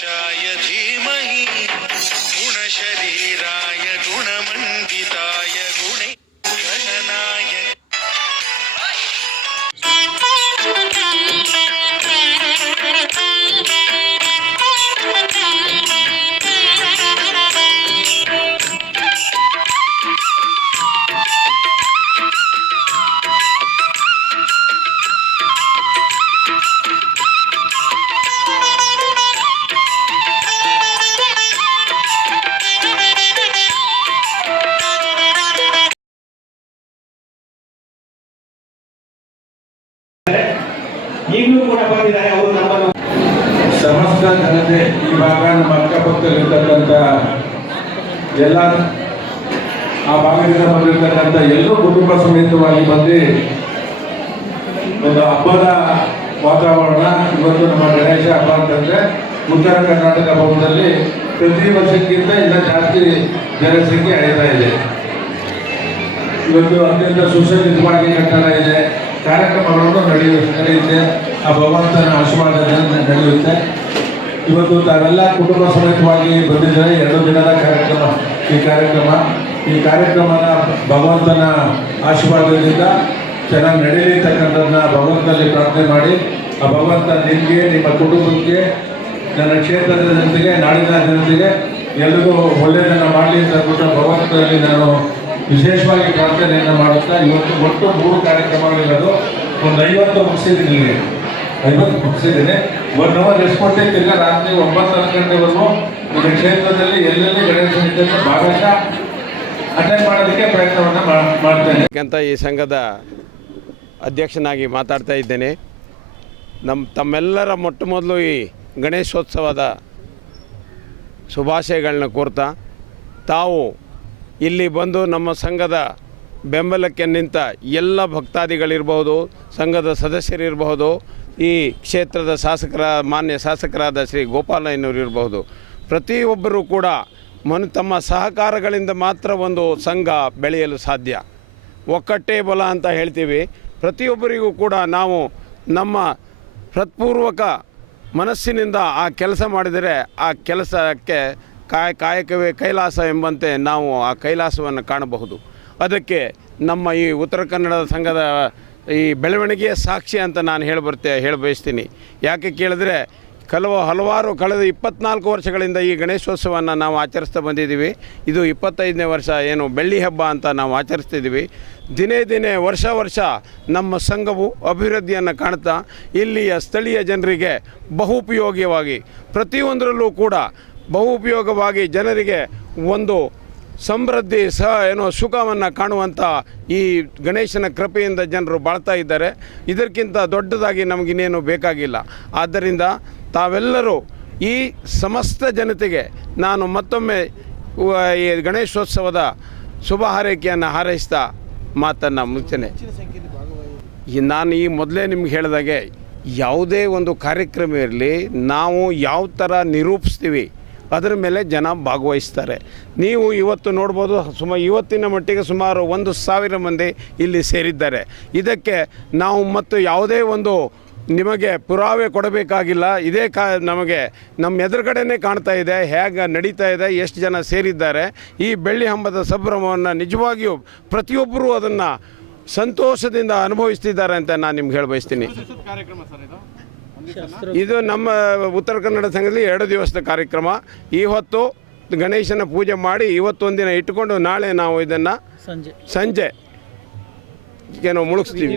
शायद ही ಈಗಲೂ ಕೂಡ ಬಂದಿದ್ದಾರೆ, ಅವರು ನಮ್ಮನ್ನು ಸಮಸ್ತ ಜನತೆ ಈ ಭಾಗ ನಮ್ಮ ಅಕ್ಕಪಕ್ಕದಲ್ಲಿರ್ತಕ್ಕಂಥ ಎಲ್ಲ ಆ ಭಾಗದಿಂದ ಬಂದಿರತಕ್ಕಂಥ ಎಲ್ಲರೂ ಕುಟುಂಬ ಸಮೇತವಾಗಿ ಬಂದು ಒಂದು ಹಬ್ಬದ ವಾತಾವರಣ ಇವತ್ತು ನಮ್ಮ ಗಣೇಶ ಹಬ್ಬ ಅಂತಂದ್ರೆ ಉತ್ತರ ಕರ್ನಾಟಕ ಭವನದಲ್ಲಿ ಪ್ರತಿ ವರ್ಷಕ್ಕಿಂತ ಇಲ್ಲ ಜಾಸ್ತಿ ಜನಸಂಖ್ಯೆ ಅಳಿತಾ ಇದೆ ಇವತ್ತು ಅತ್ಯಂತ ಸುಸಜ್ಜಿತವಾಗಿ ಕಟ್ಟಡ ಇದೆ. ಕಾರ್ಯಕ್ರಮಗಳನ್ನು ನಡೆಯ ನಡೆಯುತ್ತೆ. ಆ ಭಗವಂತನ ಆಶೀರ್ವಾದದಿಂದ ನಡೆಯುತ್ತೆ. ಇವತ್ತು ತಾವೆಲ್ಲ ಕುಟುಂಬ ಸಮೇತವಾಗಿ ಬಂದಿದ್ದಾರೆ ಎರಡು ದಿನದ ಕಾರ್ಯಕ್ರಮ. ಈ ಕಾರ್ಯಕ್ರಮ. ಈ ಕಾರ್ಯಕ್ರಮನ ಭಗವಂತನ ಆಶೀರ್ವಾದದಿಂದ ಚೆನ್ನಾಗಿ ನಡೀಲಿರ್ತಕ್ಕಂಥದ್ದನ್ನ ಭಗವಂತನಲ್ಲಿ ಪ್ರಾರ್ಥನೆ ಮಾಡಿ, ಆ ಭಗವಂತ ನಿಮಗೆ, ನಿಮ್ಮ ಕುಟುಂಬಕ್ಕೆ, ನನ್ನ ಕ್ಷೇತ್ರದ ಜನತೆಗೆ, ನಾಡಿನ ಜನತೆಗೆ ಎಲ್ರಿಗೂ ಒಳ್ಳೆಯದನ್ನು ಮಾಡಲಿ ಅಂತ ಭಗವಂತನಲ್ಲಿ ನಾನು ವಿಶೇಷವಾಗಿ ಪ್ರಾರ್ಥನೆಯನ್ನು ಮಾಡುತ್ತಾ ಇವತ್ತು ಒಟ್ಟು ಮೂರು ಕಾರ್ಯಕ್ರಮಗಳಿರೋದು. ಒಂದು ಐವತ್ತು ಮುಗಿಸಿದ್ದೀನಿ. ಐವತ್ತು ಮುಗಿಸಿದ್ದೀನಿ. ಒನ್ ಅವರ್ ರೆಸ್ಟ್ ಕೊಟ್ಟೆ, ತಿರ್ಗಾ ರಾತ್ರಿ ಒಂಬತ್ತು ಗಂಟೆವರೆಗೂ ನಮ್ಮ ಕ್ಷೇತ್ರದಲ್ಲಿ ಎಲ್ಲೆಲ್ಲಿ ಗಣೇಶ ಭಾಗಶಃ ಅಟೆಂಡ್ ಮಾಡೋದಕ್ಕೆ ಪ್ರಯತ್ನವನ್ನು ಮಾಡ್ತೇನೆ. ಅಂತ ಈ ಸಂಘದ ಅಧ್ಯಕ್ಷನಾಗಿ ಮಾತಾಡ್ತಾ ಇದ್ದೇನೆ. ನಮ್ಮ ತಮ್ಮೆಲ್ಲರ ಮೊಟ್ಟ ಮೊದಲು ಈ ಗಣೇಶೋತ್ಸವದ ಶುಭಾಶಯಗಳನ್ನ ಕೋರ್ತಾ, ತಾವು ಇಲ್ಲಿ ಬಂದು ನಮ್ಮ ಸಂಘದ ಬೆಂಬಲಕ್ಕೆ ನಿಂತ ಎಲ್ಲ ಭಕ್ತಾದಿಗಳಿರಬಹುದು, ಸಂಘದ ಸದಸ್ಯರಿರಬಹುದು, ಈ ಕ್ಷೇತ್ರದ ಶಾಸಕರ, ಮಾನ್ಯ ಶಾಸಕರಾದ ಶ್ರೀ ಗೋಪಾಲಯ್ಯನವರಿರಬಹುದು ಪ್ರತಿಯೊಬ್ಬರೂ ಕೂಡ ಮನು, ತಮ್ಮ ಸಹಕಾರಗಳಿಂದ ಮಾತ್ರ ಒಂದು ಸಂಘ ಬೆಳೆಯಲು ಸಾಧ್ಯ. ಒಕ್ಕಟ್ಟೇ ಬಲ ಅಂತ ಹೇಳ್ತೀವಿ. ಪ್ರತಿಯೊಬ್ಬರಿಗೂ ಕೂಡ ನಾವು ನಮ್ಮ ಹೃತ್ಪೂರ್ವಕ ಮನಸ್ಸಿನಿಂದ ಆ ಕೆಲಸ ಮಾಡಿದರೆ ಆ ಕೆಲಸಕ್ಕೆ ಕಾಯ ಕಾಯಕವೇ ಕೈಲಾಸ ಎಂಬಂತೆ ನಾವು ಆ ಕೈಲಾಸವನ್ನು ಕಾಣಬಹುದು. ಅದಕ್ಕೆ ನಮ್ಮ ಈ ಉತ್ತರ ಕನ್ನಡ ಸಂಘದ ಈ ಬೆಳವಣಿಗೆಯ ಸಾಕ್ಷಿ ಅಂತ ನಾನು ಹೇಳಿ ಬರ್ತೆ ಹೇಳಿ ಬಯಸ್ತೀನಿ ಯಾಕೆ ಕೇಳಿದ್ರೆ ಕೆಲವು ಹಲವಾರು ಕಳೆದ ಇಪ್ಪತ್ನಾಲ್ಕು ವರ್ಷಗಳಿಂದ ಈ ಗಣೇಶೋತ್ಸವವನ್ನು ನಾವು ಆಚರಿಸ್ತಾ ಬಂದಿದ್ದೀವಿ. ಇದು ಇಪ್ಪತ್ತೈದನೇ ವರ್ಷ ಏನು ಬೆಳ್ಳಿ ಹಬ್ಬ ಅಂತ ನಾವು ಆಚರಿಸ್ತಿದ್ದೀವಿ. ದಿನೇ ದಿನೇ ವರ್ಷ ವರ್ಷ ನಮ್ಮ ಸಂಘವು ಅಭಿವೃದ್ಧಿಯನ್ನು ಕಾಣ್ತಾ ಇಲ್ಲಿಯ ಸ್ಥಳೀಯ ಜನರಿಗೆ ಬಹುಪಯೋಗಿಯಾಗಿ ಪ್ರತಿಯೊಂದರಲ್ಲೂ ಕೂಡ ಬಹುಪಯೋಗವಾಗಿ ಜನರಿಗೆ ಒಂದು ಸಮೃದ್ಧಿ ಸಹ ಏನೋ ಸುಖವನ್ನು ಕಾಣುವಂಥ ಈ ಗಣೇಶನ ಕೃಪೆಯಿಂದ ಜನರು ಬಾಳ್ತಾ ಇದ್ದಾರೆ. ಇದಕ್ಕಿಂತ ದೊಡ್ಡದಾಗಿ ನಮಗಿನ್ನೇನು ಬೇಕಾಗಿಲ್ಲ. ಆದ್ದರಿಂದ ತಾವೆಲ್ಲರೂ ಈ ಸಮಸ್ತ ಜನತೆಗೆ ನಾನು ಮತ್ತೊಮ್ಮೆ ಈ ಗಣೇಶೋತ್ಸವದ ಶುಭ ಹಾರೈಕೆಯನ್ನು ಹಾರೈಸ್ತಾ ಮಾತನ್ನು ಮುಚ್ಚನೆ ನಾನು ಈ ಮೊದಲೇ ನಿಮ್ಗೆ ಹೇಳಿದಾಗೆ ಯಾವುದೇ ಒಂದು ಕಾರ್ಯಕ್ರಮ ಇರಲಿ, ನಾವು ಯಾವ ಥರ ನಿರೂಪಿಸ್ತೀವಿ ಅದರ ಮೇಲೆ ಜನ ಭಾಗವಹಿಸ್ತಾರೆ. ನೀವು ಇವತ್ತು ನೋಡ್ಬೋದು, ಸುಮ, ಇವತ್ತಿನ ಮಟ್ಟಿಗೆ ಸುಮಾರು ಒಂದು ಸಾವಿರ ಮಂದಿ ಇಲ್ಲಿ ಸೇರಿದ್ದಾರೆ. ಇದಕ್ಕೆ ನಾವು ಮತ್ತು ಯಾವುದೇ ಒಂದು ನಿಮಗೆ ಪುರಾವೆ ಕೊಡಬೇಕಾಗಿಲ್ಲ. ಇದೇ ಕಾ, ನಮಗೆ ನಮ್ಮ ಎದುರುಗಡೆನೇ ಕಾಣ್ತಾ ಇದೆ, ಹೇಗೆ ನಡೀತಾ ಇದೆ, ಎಷ್ಟು ಜನ ಸೇರಿದ್ದಾರೆ. ಈ ಬೆಳ್ಳಿ ಹಬ್ಬದ ಸಂಭ್ರಮವನ್ನು ನಿಜವಾಗಿಯೂ ಪ್ರತಿಯೊಬ್ಬರೂ ಅದನ್ನು ಸಂತೋಷದಿಂದ ಅನುಭವಿಸ್ತಿದ್ದಾರೆ ಅಂತ ನಾನು ನಿಮ್ಗೆ ಹೇಳಿ ಬಯಸ್ತೀನಿ ಇದು ನಮ್ಮ ಉತ್ತರ ಕನ್ನಡ ಸಂಘದಲ್ಲಿ ಎರಡು ದಿವಸದ ಕಾರ್ಯಕ್ರಮ. ಈ ಹೊತ್ತು ಗಣೇಶನ ಪೂಜೆ ಮಾಡಿ ಇವತ್ತೊಂದಿನ ಇಟ್ಟುಕೊಂಡು ನಾಳೆ ನಾವು ಇದನ್ನು ಸಂಜೆ. ಸಂಜೆ ಏನೋ ಮುಳುಗಿಸ್ತೀವಿ.